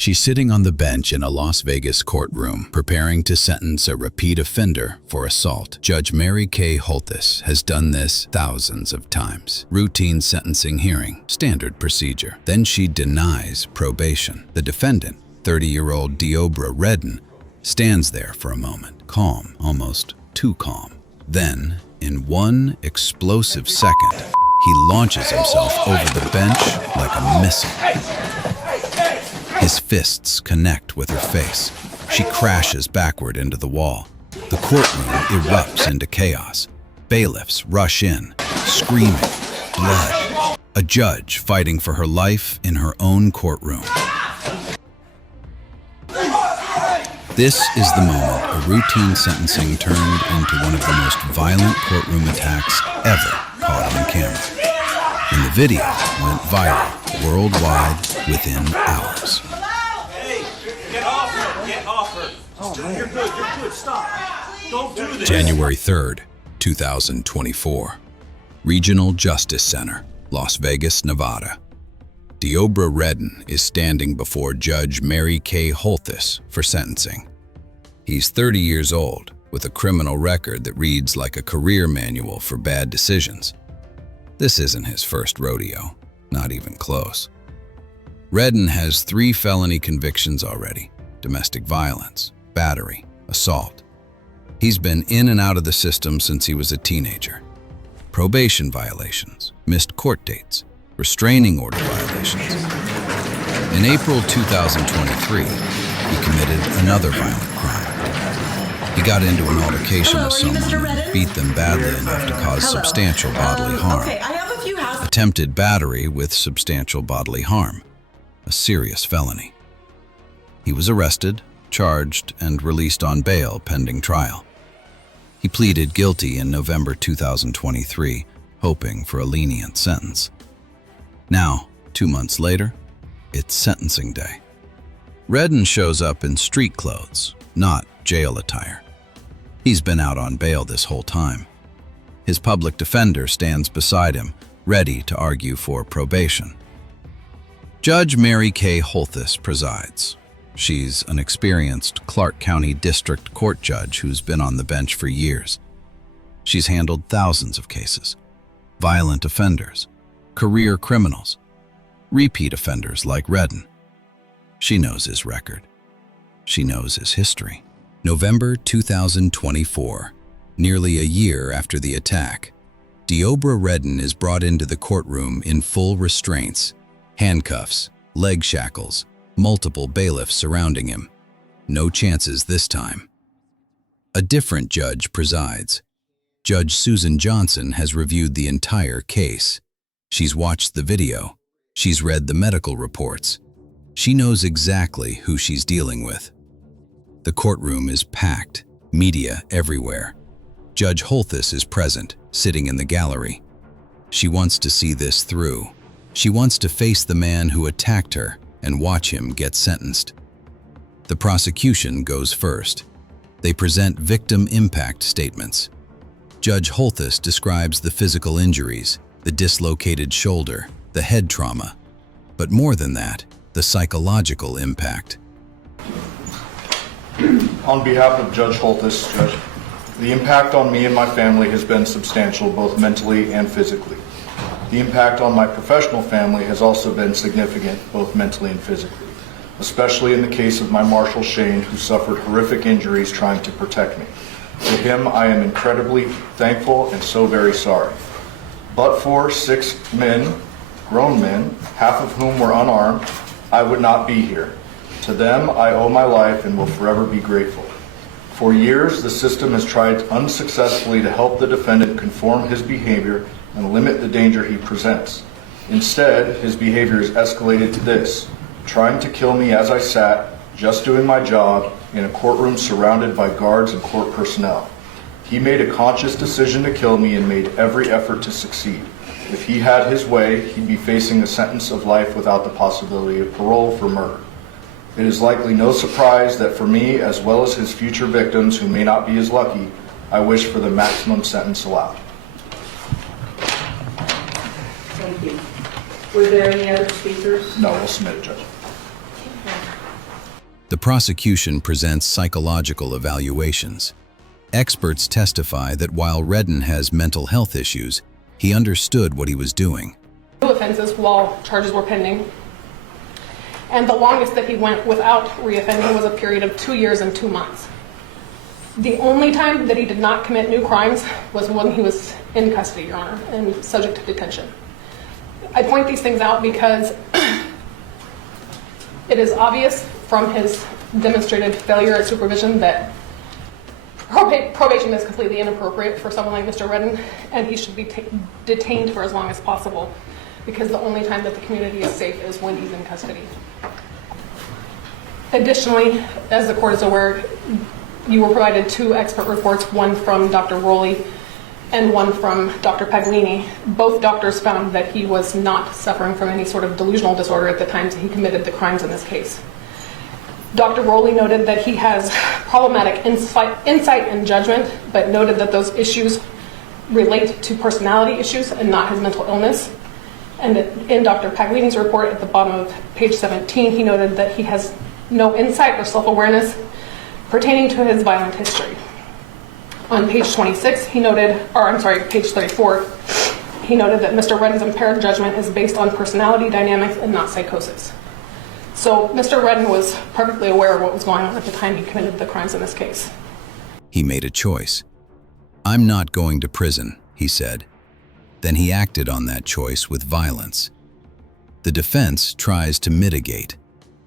She's sitting on the bench in a Las Vegas courtroom, preparing to sentence a repeat offender for assault. Judge Mary Kay Holthus has done this thousands of times. Routine sentencing hearing, standard procedure. Then she denies probation. The defendant, 30-year-old Deobra Redden, stands there for a moment, calm, almost too calm. Then, in one explosive second, he launches himself over the bench like a missile. His fists connect with her face. She crashes backward into the wall. The courtroom erupts into chaos. Bailiffs rush in, screaming, blood. A judge fighting for her life in her own courtroom. This is the moment a routine sentencing turned into one of the most violent courtroom attacks ever caught on camera. And the video went viral worldwide within hours. Hey, get off her! Get off her! Oh, man. You're good, stop. Don't do this. January 3rd, 2024. Regional Justice Center, Las Vegas, Nevada. Deobra Redden is standing before Judge Mary Kay Holthus for sentencing. He's 30 years old, with a criminal record that reads like a career manual for bad decisions. This isn't his first rodeo, not even close. Redden has 3 felony convictions already: domestic violence, battery, assault. He's been in and out of the system since he was a teenager. Probation violations, missed court dates, restraining order violations. In April 2023, he committed another violent crime. He got into an altercation with someone and beat them badly enough to cause substantial bodily harm. Okay, I have a few Attempted battery with substantial bodily harm, a serious felony. He was arrested, charged, and released on bail pending trial. He pleaded guilty in November 2023, hoping for a lenient sentence. Now, 2 months later, it's sentencing day. Redden shows up in street clothes, not jail attire. He's been out on bail this whole time. His public defender stands beside him, ready to argue for probation. Judge Mary Kay Holthus presides. She's an experienced Clark County District Court judge who's been on the bench for years. She's handled thousands of cases: violent offenders, career criminals, repeat offenders like Redden. She knows his record. She knows his history. November 2024, nearly a year after the attack, Deobra Redden is brought into the courtroom in full restraints, handcuffs, leg shackles, multiple bailiffs surrounding him. No chances this time. A different judge presides. Judge Susan Johnson has reviewed the entire case. She's watched the video. She's read the medical reports. She knows exactly who she's dealing with. The courtroom is packed, media everywhere. Judge Holthus is present, sitting in the gallery. She wants to see this through. She wants to face the man who attacked her and watch him get sentenced. The prosecution goes first. They present victim impact statements. Judge Holthus describes the physical injuries, the dislocated shoulder, the head trauma, but more than that, the psychological impact. On behalf of Judge Holthus, Judge, the impact on me and my family has been substantial, both mentally and physically. The impact on my professional family has also been significant, both mentally and physically, especially in the case of my Marshal Shane, who suffered horrific injuries trying to protect me. To him, I am incredibly thankful and so very sorry. But for 6 men, grown men, half of whom were unarmed, I would not be here. To them, I owe my life and will forever be grateful. For years, the system has tried unsuccessfully to help the defendant conform his behavior and limit the danger he presents. Instead, his behavior has escalated to this: trying to kill me as I sat, just doing my job, in a courtroom surrounded by guards and court personnel. He made a conscious decision to kill me and made every effort to succeed. If he had his way, he'd be facing a sentence of life without the possibility of parole for murder. It is likely no surprise that for me, as well as his future victims who may not be as lucky, I wish for the maximum sentence allowed. Thank you. Were there any other speakers? No, we'll submit it, Judge. The prosecution presents psychological evaluations. Experts testify that while Redden has mental health issues, he understood what he was doing. 2 offenses while charges were pending. And the longest that he went without reoffending was a period of 2 years and 2 months. The only time that he did not commit new crimes was when he was in custody, Your Honor, and subject to detention. I point these things out because it is obvious from his demonstrated failure at supervision that probation is completely inappropriate for someone like Mr. Redden, and he should be detained for as long as possible, because the only time that the community is safe is when he's in custody. Additionally, as the court is aware, you were provided 2 expert reports, one from Dr. Rowley and one from Dr. Paglini. Both doctors found that he was not suffering from any sort of delusional disorder at the time that he committed the crimes in this case. Dr. Rowley noted that he has problematic insight and judgment, but noted that those issues relate to personality issues and not his mental illness. And in Dr. Paglini's report at the bottom of page 17, he noted that he has no insight or self-awareness pertaining to his violent history. On page 26, page 34, he noted that Mr. Redden's impaired judgment is based on personality dynamics and not psychosis. So Mr. Redden was perfectly aware of what was going on at the time he committed the crimes in this case. He made a choice. "I'm not going to prison," he said. Then he acted on that choice with violence. The defense tries to mitigate.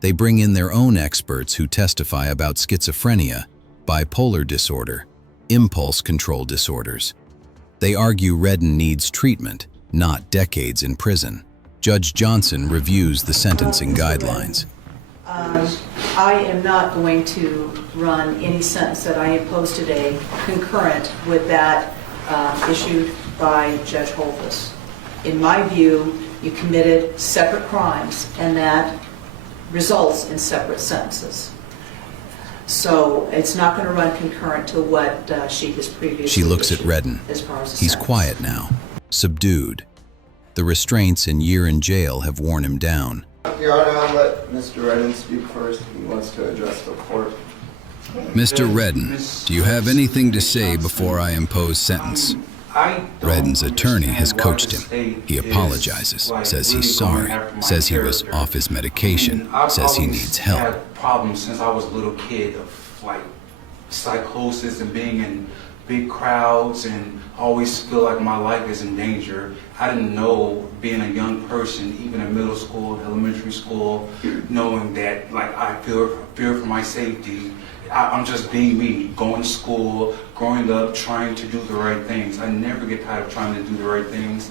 They bring in their own experts who testify about schizophrenia, bipolar disorder, impulse control disorders. They argue Redden needs treatment, not decades in prison. Judge Johnson reviews the sentencing guidelines. I am not going to run any sentence that I impose today concurrent with that issued by Judge Holthus. In my view, you committed separate crimes, and that results in separate sentences. So it's not going to run concurrent to what she has previously She looks at issued Redden. as far as the He's sentence. quiet now, subdued. The restraints and year in jail have worn him down. Your Honor, I'll let Mr. Redden speak first. He wants to address the court. Mr. Redden, do you have anything to say before I impose sentence? Redden's attorney has coached him. He apologizes, says he's sorry, says he was off his medication, says he needs help. I've had problems since I was a little kid of like psychosis and being in big crowds and always feel like my life is in danger. I didn't know, being a young person, even in middle school, elementary school, knowing that like I fear for my safety. I'm just being me, going to school, growing up, trying to do the right things. I never get tired of trying to do the right things.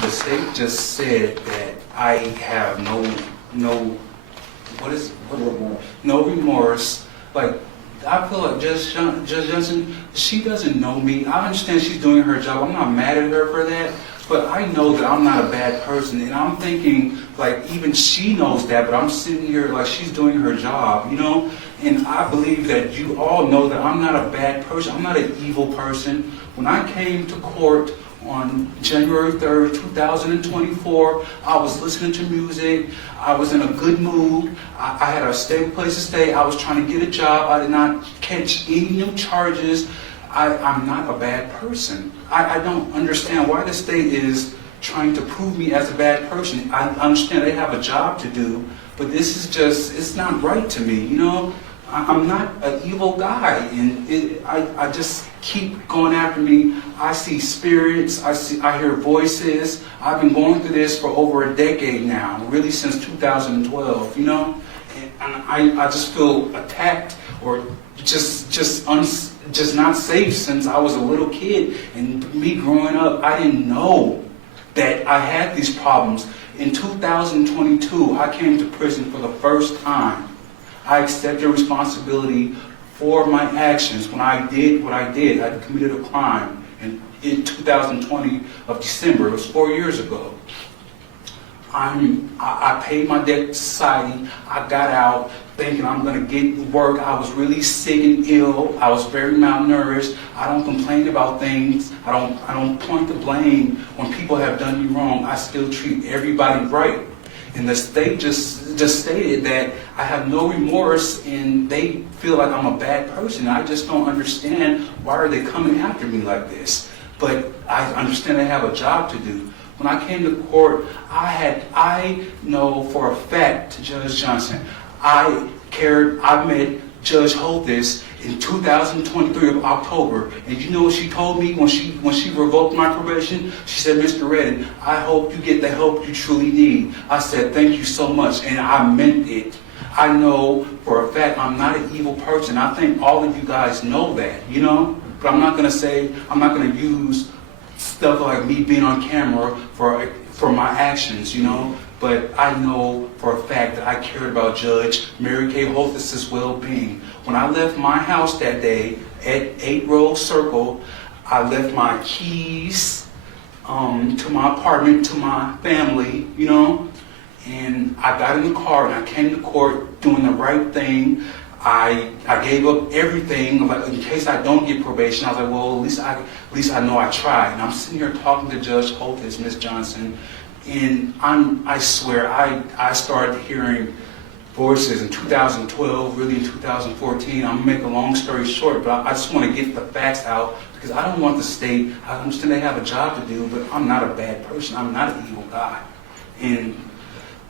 The state just said that I have no remorse. Like, I feel like Judge Johnson, she doesn't know me. I understand she's doing her job. I'm not mad at her for that. But I know that I'm not a bad person, and I'm thinking, like, even she knows that, but I'm sitting here like she's doing her job, you know? And I believe that you all know that I'm not a bad person. I'm not an evil person. When I came to court on January 3rd, 2024, I was listening to music. I was in a good mood. I had a stable place to stay. I was trying to get a job. I did not catch any new charges. I'm not a bad person. I don't understand why the state is trying to prove me as a bad person. I understand they have a job to do, but this is just, it's not right to me, you know? I'm not an evil guy, and I just keep going after me. I see spirits, I hear voices. I've been going through this for over a decade now, really since 2012, you know? And I just feel attacked or just not safe since I was a little kid. And me growing up, I didn't know that I had these problems. In 2022, I came to prison for the first time. I accepted responsibility for my actions when I did what I did. I committed a crime in 2020 of December. It was 4 years ago. I paid my debt to society. I got out thinking I'm going to get work. I was really sick and ill. I was very malnourished. I don't complain about things. I don't point the blame when people have done me wrong. I still treat everybody right. And the state just stated that I have no remorse, and they feel like I'm a bad person. I just don't understand why are they coming after me like this. But I understand they have a job to do. When I came to court, I know for a fact, Judge Johnson, I met Judge Holthus in 2023 of October, and you know what she told me when she revoked my probation? She said, Mr. Redden, I hope you get the help you truly need. I said, thank you so much, and I meant it. I know for a fact I'm not an evil person. I think all of you guys know that, you know? But I'm not going to use stuff like me being on camera for my actions, you know? But I know for a fact that I cared about Judge Mary Kay Holthus' well-being. When I left my house that day at 8 Rose Circle, I left my keys to my apartment, to my family, you know? And I got in the car and I came to court doing the right thing. I gave up everything, like, in case I don't get probation. I was like, well, at least I know I tried. And I'm sitting here talking to Judge Holthus, Ms. Johnson, and I swear I started hearing voices in 2012, really in 2014. I'm gonna make a long story short, but I just want to get the facts out because I don't want the state. I understand they have a job to do, but I'm not a bad person. I'm not an evil guy.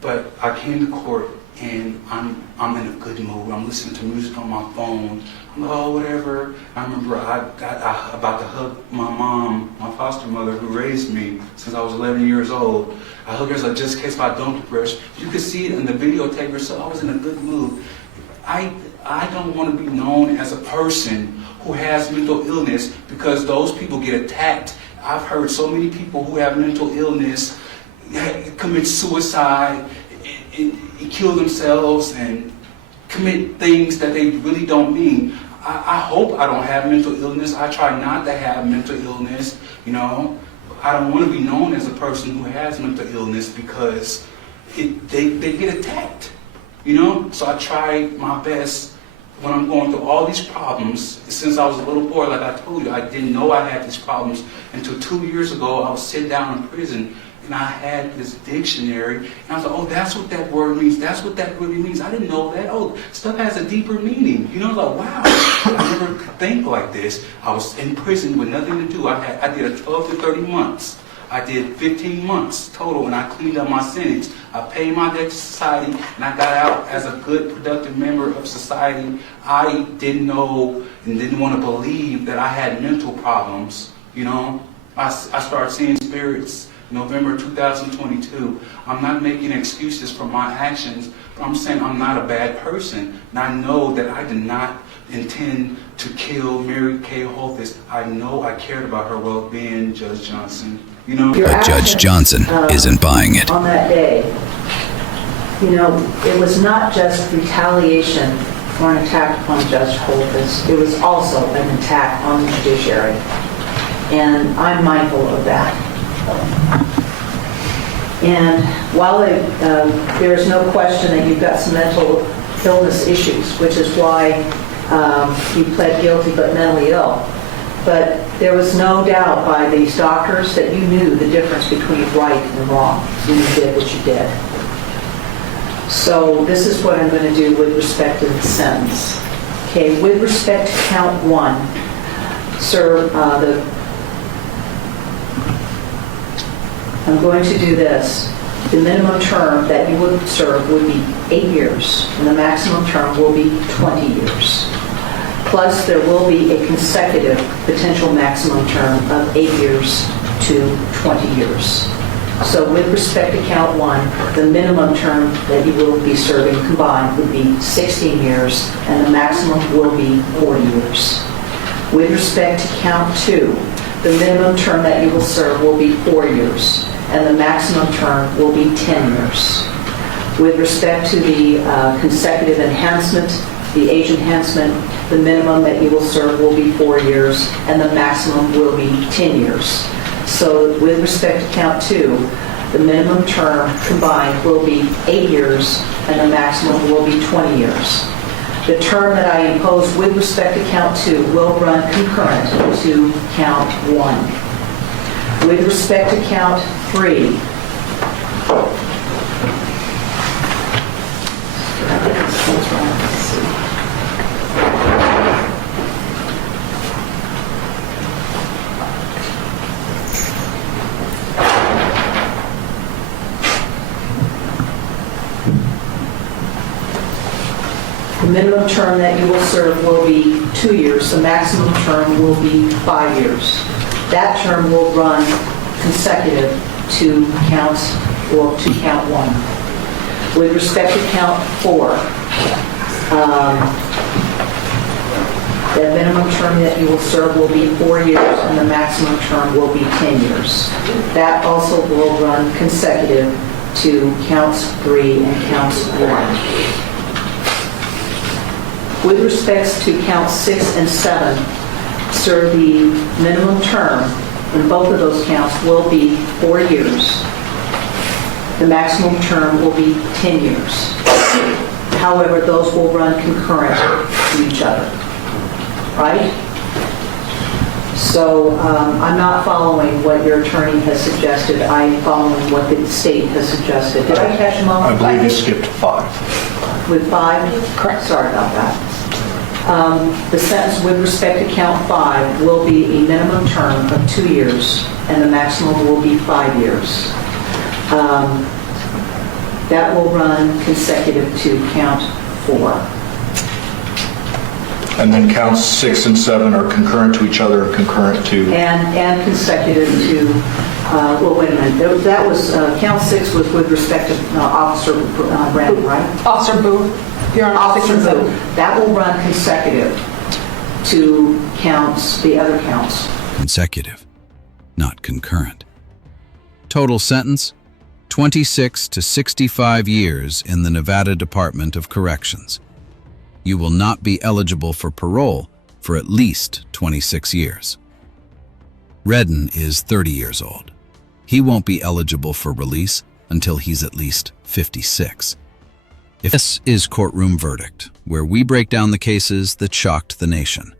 But I came to court and I'm in a good mood. I'm listening to music on my phone. I'm like, oh, whatever. I remember I about to hug my mom, my foster mother, who raised me since I was 11 years old. I hugged her, like, just in case if I don't get brushed. You could see it in the videotape yourself. I was in a good mood. I don't want to be known as a person who has mental illness because those people get attacked. I've heard so many people who have mental illness commit suicide and kill themselves and commit things that they really don't mean. I hope I don't have mental illness. I try not to have mental illness, you know. I don't want to be known as a person who has mental illness because they get attacked, you know. So I try my best when I'm going through all these problems. Since I was a little boy, like I told you, I didn't know I had these problems until 2 years ago. I was sitting down in prison and I had this dictionary, and I was like, oh, that's what that word means. That's what that really means. I didn't know that. Oh, stuff has a deeper meaning. You know, like, wow. I never could think like this. I was in prison with nothing to do. I did a 12 to 30 months. I did 15 months total, and I cleaned up my sentence. I paid my debt to society, and I got out as a good, productive member of society. I didn't know and didn't want to believe that I had mental problems, you know. I started seeing spirits November 2022. I'm not making excuses for my actions, but I'm saying I'm not a bad person. And I know that I did not intend to kill Mary Kay Holthus. I know I cared about her well-being, Judge Johnson. You know? But Judge Johnson isn't buying it. On that day, you know, it was not just retaliation for an attack upon Judge Holthus. It was also an attack on the judiciary. And I'm mindful of that. And while there is no question that you've got some mental illness issues, which is why you pled guilty but mentally ill, but there was no doubt by these doctors that you knew the difference between right and wrong when you did what you did. So this is what I'm going to do with respect to the sentence. Okay, with respect to count 1, sir, I'm going to do this. The minimum term that you would serve would be 8 years, and the maximum term will be 20 years. Plus, there will be a consecutive potential maximum term of 8 years to 20 years. So with respect to count 1, the minimum term that you will be serving combined would be 16 years, and the maximum will be 40 years. With respect to count 2, the minimum term that you will serve will be 4 years, and the maximum term will be 10 years. With respect to the consecutive enhancement, the age enhancement, the minimum that you will serve will be 4 years, and the maximum will be 10 years. So with respect to count 2, the minimum term combined will be 8 years, and the maximum will be 20 years. The term that I impose with respect to count 2 will run concurrent to count 1. With respect to count 3, The minimum term that you will serve will be 2 years. The maximum term will be 5 years. That term will run consecutive to count 1. With respect to count 4, the minimum term that you will serve will be 4 years and the maximum term will be 10 years. That also will run consecutive to counts 3 and counts 1. With respects to counts 6 and 7, sir, the minimum term in both of those counts will be 4 years. The maximum term will be 10 years. However, those will run concurrent to each other, right? So I'm not following what your attorney has suggested. I am following what the state has suggested. Did I catch them all? I believe you skipped 5. With 5? Correct. Sorry about that. The sentence with respect to count 5 will be a minimum term of 2 years, and the maximum will be 5 years. That will run consecutive to count 4. And then counts 6 and 7 are concurrent to each other, or concurrent to... And consecutive to, well, wait a minute. That was, count 6 was with respect to Officer Redden, right? Officer Boo. You're on Officer Officer Boo. That will run consecutive to counts, the other counts. Consecutive, not concurrent. Total sentence, 26 to 65 years in the Nevada Department of Corrections. You will not be eligible for parole for at least 26 years. Redden is 30 years old. He won't be eligible for release until he's at least 56. This is Courtroom Verdict, where we break down the cases that shocked the nation.